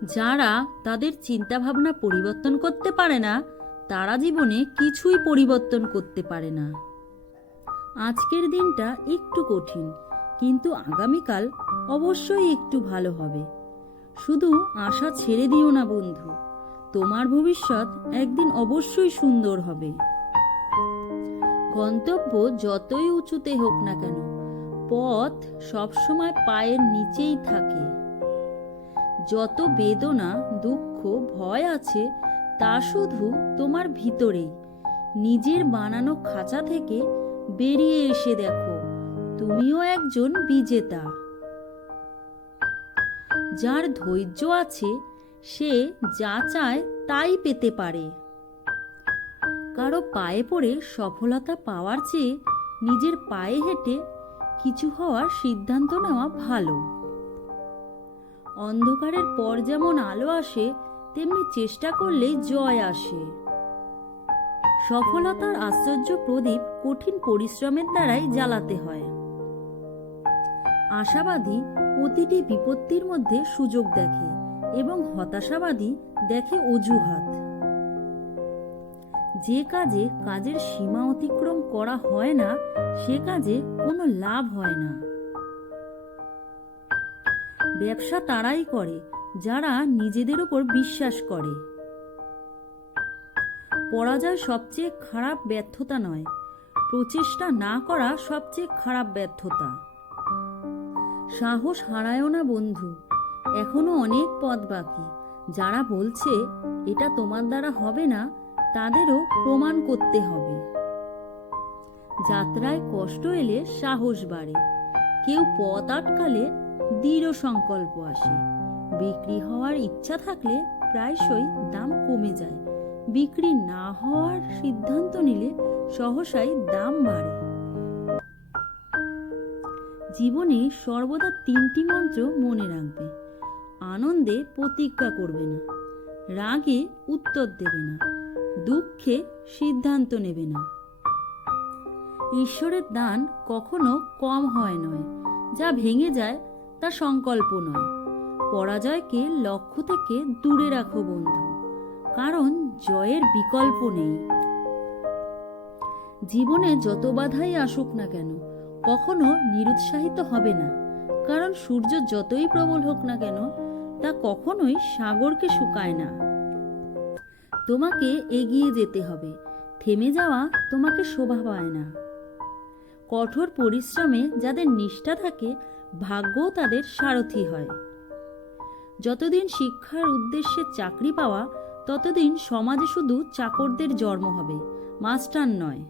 যারা তাদের চিন্তাভাবনা পরিবর্তন করতে পারে না, তারা জীবনে কিছুই পরিবর্তন করতে পারে না। আজকের দিনটা একটু কঠিন, কিন্তু আগামীকাল অবশ্যই একটু ভালো হবে। শুধু আশা ছেড়ে দিও না বন্ধু, তোমার ভবিষ্যৎ একদিন অবশ্যই সুন্দর হবে। গন্তব্য যতই উঁচুতে হোক না কেন, পথ সবসময় পায়ের নিচেই থাকে। যত বেদনা, দুঃখ, ভয় আছে তা শুধু তোমার ভিতরেই। নিজের বানানো খাঁচা থেকে বেরিয়ে এসে দেখো, তুমিও একজন বিজেতা। যার ধৈর্য আছে সে যা চায় তাই পেতে পারে। কারো পায়ে পড়ে সফলতা পাওয়ার চেয়ে নিজের পায়ে হেঁটে কিছু হওয়ার সিদ্ধান্ত নেওয়া ভালো। অন্ধকারের পর যেমন আলো আসে, তেমনি চেষ্টা করলেই জয় আসে। সফলতার আশ্চর্য প্রদীপ কঠিন পরিশ্রমের দ্বারাই জ্বালাতে হয়। আশাবাদী প্রতিটি বিপত্তির মধ্যে সুযোগ দেখে এবং হতাশাবাদী দেখে অজুহাত। যে কাজে কাজের সীমা অতিক্রম করা হয় না, সে কাজে কোনো লাভ হয় না। ব্যবসা তারাই করে যারা নিজেদের উপর বিশ্বাস করে। পরাজয় সবচেয়ে খারাপ ব্যর্থতা নয়, প্রচেষ্টা না করা সবচেয়ে খারাপ ব্যর্থতা। সাহস হারায়ও না বন্ধু, এখনো অনেক পথ বাকি। যারা বলছে এটা তোমার দ্বারা হবে না, তাদেরও প্রমাণ করতে হবে। যাত্রায় কষ্ট এলে সাহস বাড়ে, কেউ পথ আটকালে দৃঢ় সংকল্প আসে। বিক্রি হওয়ার ইচ্ছা থাকলে প্রায়শই দাম কমে যায়, বিক্রি না হওয়ার সিদ্ধান্ত নিলে সহসাই দাম বাড়ে। জীবনে সর্বদা তিনটি মন্ত্র মনে রাখবে: আনন্দে প্রতিজ্ঞা করবে না, রাগে উত্তর দেবে না, দুঃখে সিদ্ধান্ত নেবে না। ঈশ্বরের দান কখনো কম হয় নয়, যা ভেঙে যায় তা সংকল্প নয়। পরাজয়কে লক্ষ্য থেকে দূরে রাখো বন্ধু, কারণ জয়ের বিকল্প নেই। জীবনে যত বাধাই আসুক না কেন, কখনো নিরুৎসাহিত হবে না, কারণ সূর্য যতই প্রবল হোক না কেন, তা কখনোই সাগরকে শুকায় না। তোমাকে এগিয়ে যেতে হবে, থেমে যাওয়া তোমাকে শোভা পায় না। কঠোর পরিশ্রমে যাদের নিষ্ঠা থাকে, ভাগ্যও তাদের সারথি হয়। যতদিন শিক্ষার উদ্দেশ্যে চাকরি পাওয়া, ততদিন সমাজে শুধু চাকরদের জন্ম হবে, মাস্টার নয়।